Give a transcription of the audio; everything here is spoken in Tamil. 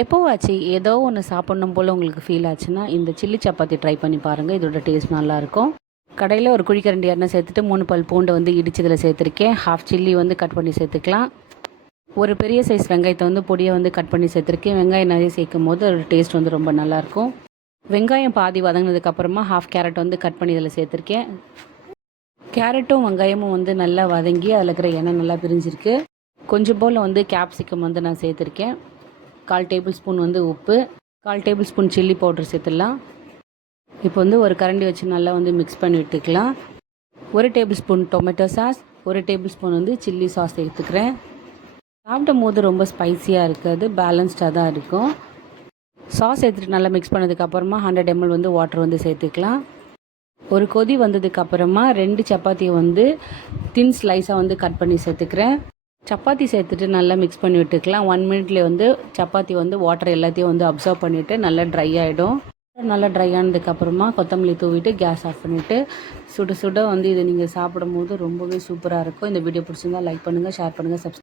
எப்போவாச்சு ஏதோ ஒன்று சாப்பிட்ணும் போல் உங்களுக்கு ஃபீல் ஆச்சுன்னா இந்த சில்லி சப்பாத்தி ட்ரை பண்ணி பாருங்கள். இதோட டேஸ்ட் நல்லாயிருக்கும். கடையில் ஒரு குழிக்கரண்டி எண்ணெய் சேர்த்துட்டு 3 பல் பூண்டை வந்து இடிச்சதில் சேர்த்துருக்கேன். ஹாஃப் சில்லி வந்து கட் பண்ணி சேர்த்துக்கலாம். ஒரு பெரிய சைஸ் வெங்காயத்தை வந்து பொடியை வந்து கட் பண்ணி சேர்த்துருக்கேன். வெங்காயம் நிறைய சேர்க்கும் போது அதோட டேஸ்ட் வந்து ரொம்ப நல்லாயிருக்கும். வெங்காயம் பாதி வதங்கினதுக்கப்புறமா ஹாஃப் கேரட் வந்து கட் பண்ணி இதில் சேர்த்துருக்கேன். கேரட்டும் வெங்காயமும் வந்து நல்லா வதங்கி அதில் இருக்கிற எண்ணெய் நல்லா பிரிஞ்சிருக்கு. கொஞ்சம் போல் வந்து கேப்சிகம் வந்து நான் சேர்த்துருக்கேன். 1/4 டேபிள் ஸ்பூன் வந்து உப்பு, 1/4 டேபிள் ஸ்பூன் சில்லி பவுடர் சேர்த்துடலாம். இப்போ வந்து ஒரு கரண்டி வச்சு நல்லா வந்து மிக்ஸ் பண்ணி விட்டுக்கலாம். 1 table spoon tomato sauce, 1 table spoon வந்து சில்லி சாஸ் சேர்த்துக்கிறேன். சாப்பிடும் போது ரொம்ப ஸ்பைஸியாக இருக்காது, பேலன்ஸ்டாக தான் இருக்கும். சாஸ் சேர்த்துட்டு நல்லா மிக்ஸ் பண்ணதுக்கப்புறமா 100 ml வந்து வாட்டர் வந்து சேர்த்துக்கலாம். ஒரு கொதி வந்ததுக்கப்புறமா 2 சப்பாத்தியை வந்து தின் ஸ்லைஸாக வந்து கட் பண்ணி சேர்த்துக்கிறேன். சப்பாத்தி சேர்த்துட்டு நல்லா மிக்ஸ் பண்ணி விட்டுக்கலாம். 1 மினிட்லேயே வந்து சப்பாத்தி வந்து வாட்டர் எல்லாத்தையும் வந்து அப்சர்வ் பண்ணிவிட்டு நல்லா ட்ரை ஆகிடும். நல்லா ட்ரை ஆனதுக்கப்புறமா கொத்தமல்லி தூவிட்டு கேஸ் ஆஃப் பண்ணிவிட்டு சுட சுட வந்து இதை நீங்கள் சாப்பிடும் போது ரொம்பவே சூப்பராக இருக்கும். இந்த வீடியோ பிடிச்சிருந்தா லைக் பண்ணுங்கள், ஷேர் பண்ணுங்கள், சப்ஸ்கிரைப்